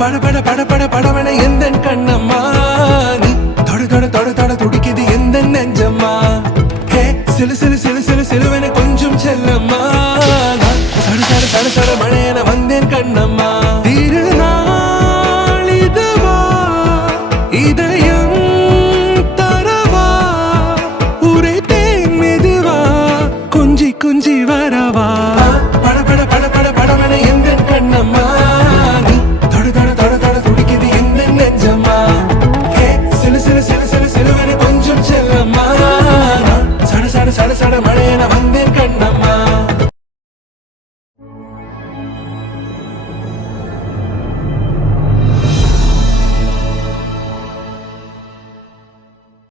பட பட பட பட படவன எந்த கண்ணம்மா நீ தொட தொட தொட தொட துடிக்குது எந்த நெஞ்சம்மா ஹே சிலு சிலு சிலு சிலு சிலுவன கொஞ்சம் செல்லம்மா சட சட சட சட மழையன வந்தேன் கண்ணம்மா திருநாள் இதுவா இதயம் தரவா உரைத்தேன் மெதுவா கொஞ்சி கொஞ்சி வரவா